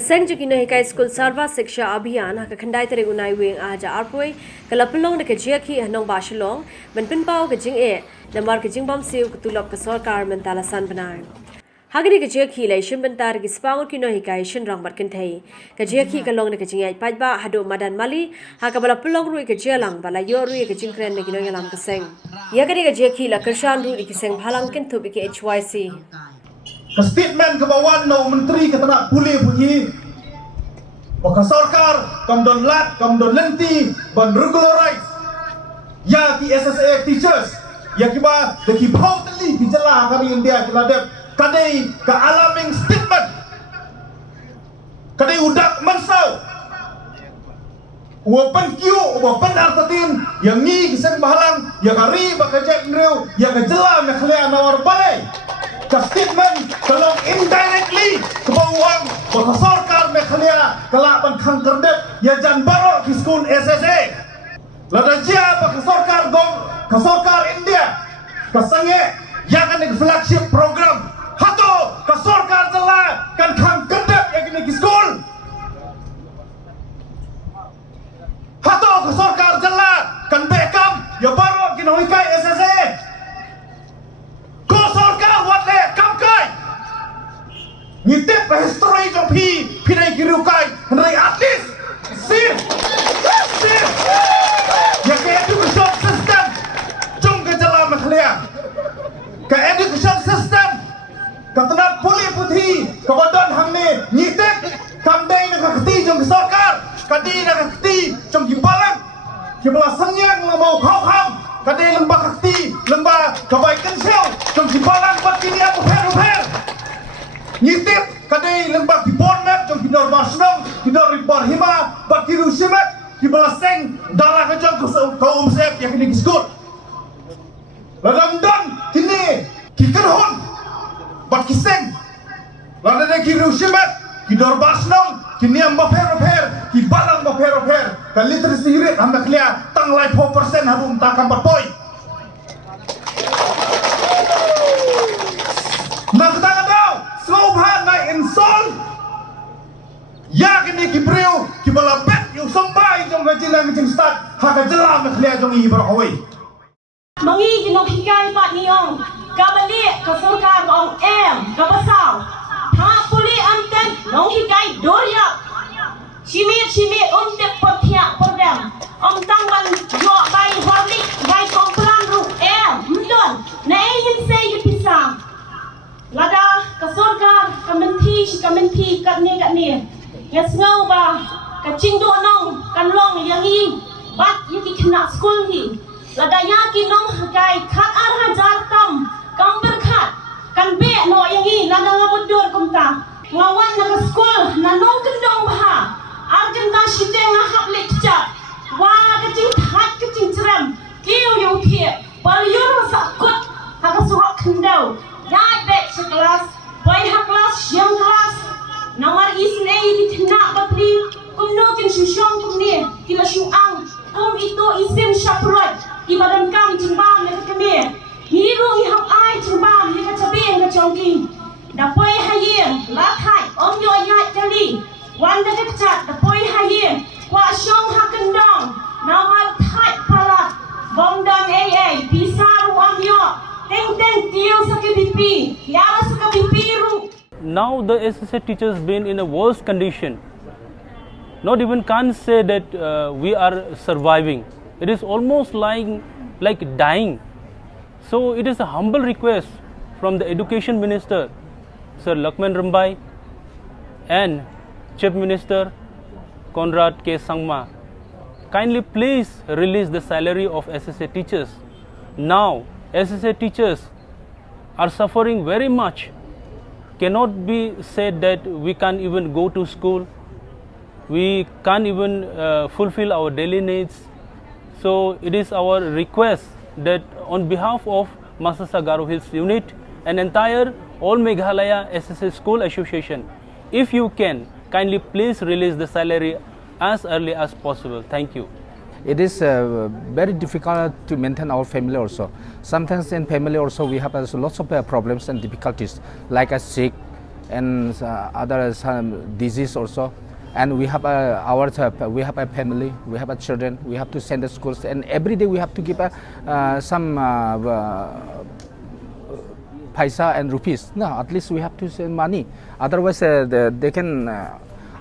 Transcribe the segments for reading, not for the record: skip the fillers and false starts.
seng Nonghikai skul sarva shiksha abhiyan khandai tarik naiwieng aja arpoi pynlong Ïakhih nongbah shillong pynpaw jingeh namar jingbym siew Tulop sorkar mynta Bnai. Hagari Ïakhih lai shimbentar gispangur Nonghikai shin rangbat kentai Ïakhih kalong jingeh pajba hadu madan mali pynlong rui lang bala yo rui jingkren yalam seng Hagari Ïakhih la kershan rui seng bhalang kentup HYC statement kebawan no menteri ketana pulih puji maka sorkar kamdon lat kamdon lenti ban regularize ya ki SSA teachers ya ki ba de ki phau tali ki jala kami India kiladep kadai ka alarming statement kadai udak mansau wapan kiu wapan artatin yang ni kisang bahalang ya kari bakajak nreu ya kajala mekhlia nawar balai ka statement kalau indirectly kebawang bahwa sorkar mekhlia kalaban khang kerdep ya jan baro ki skul SSA lada jia bahwa sorkar gong ka sorkar India ka sange ya kan ni flagship program hato ka sorkar jala kan khang kerdep ya ki skul hato ka sorkar jala kan bekam ya baro ki Nonghikai SSA Nitip history jong pinai kirukai henry at least sir ya ke education system jong ke jala makhlia ke education system katna puli puthi kabadon hamne nitip kamdai na khati jong sorkar kadi na khati jong gipalang kibala sangyang lamau khau kham kadi lembah khati lembah kabaikan siew jong gipalang bat kini aku fer Nitip kadai lembah di bonnet jong hidor basnong hidor ripor hima bak kiru simet ki bala seng dala ka jong kaum sep ya kini skul ladam dan kini ki kerhon bak ki seng ladam kiru simet hidor basnong kini am bafer ki balang bafer ka literacy rate am khlia tang lai 4% harum ta kam poi Insol ya kini kibreu kibala bet yu sampai jong gajina nging start haga jela mekhlia jong i barahoi mangi Nonghikai pat niong kabali ka sorkar ong ka basaw ha puli amten Nonghikai doria chimit te pothia program tangban yo bai holik bai komplan ru mdon naiwieng sei pisang lada ka sorkar ka menti kat ni ya ngau ba ka chingdo nong kan long yang i bat yaki kena skul hi lada yaki Nonghikai khat ar hajar tam kam berkhat kan be no yang i lada ngamudur kumta ngawan na ka skul na nong kendong bah arjan ta shiteng na hap lek cha wa ka ching that ka ching tram kiu yu thie par yu sakut ha ka surok kendau Yai bet sekelas, boy kelas, siang kelas. Namar isne ini kena batri, kumnokin shillong kumne, kila shuang, itu isim syaprot, ibadan kam jingbym mereka kemir. Hiru ihap ai jingbym mereka cabeng ke jongking. Dapoy hayir, lakai, yo yai kali. Wanda kecat, dapoy hayir, kwa shong hakendong, namar thai palat, bongdang pisar yo. Now the SSA teachers been in a worse condition. Not even can't say that we are surviving. It is almost like dying. So it is a humble request from the Education Minister, Sir Lakman Rambai, and Chief Minister Conrad K. Sangma. Kindly please release the salary of SSA teachers. Now SSA teachers are suffering very much. Cannot be said that we can't even go to school. We can't even fulfill our daily needs. So it is our request that on behalf of Masasa Garo Hills unit and entire All Meghalaya SSA School Association, if you can, kindly please release the salary as early as possible. Thank you. It is very difficult to maintain our family also. Sometimes in family also we have lots of problems and difficulties, like a sick, and other some disease also. And we have we have a family, we have a children, we have to send to schools, and every day we have to give some paisa and rupees. No, at least we have to send money. Otherwise, they can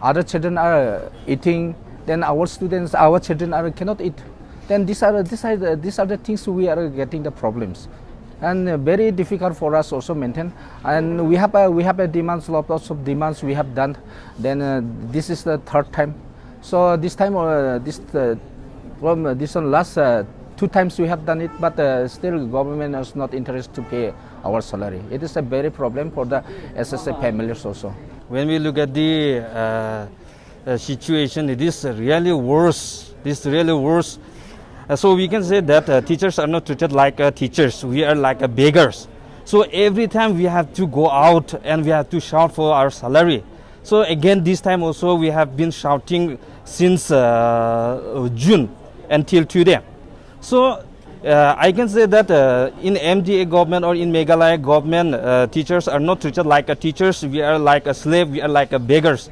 other children are eating, then our students, our children cannot eat. Then these are the things we are getting the problems, and very difficult for us also maintain. And we have a demands, lots of demands we have done. Then this is the third time. So this time from this one last 2 times we have done it, but still government is not interested to pay our salary. It is a very problem for the SSA families also. When we look at the situation, it is really worse. This really worse. So we can say that teachers are not treated like teachers. We are like beggars. So every time we have to go out and we have to shout for our salary. So again, this time also we have been shouting since June until today. So I can say that in MDA government or in Meghalaya government, teachers are not treated like teachers. We are like a slave. We are like beggars.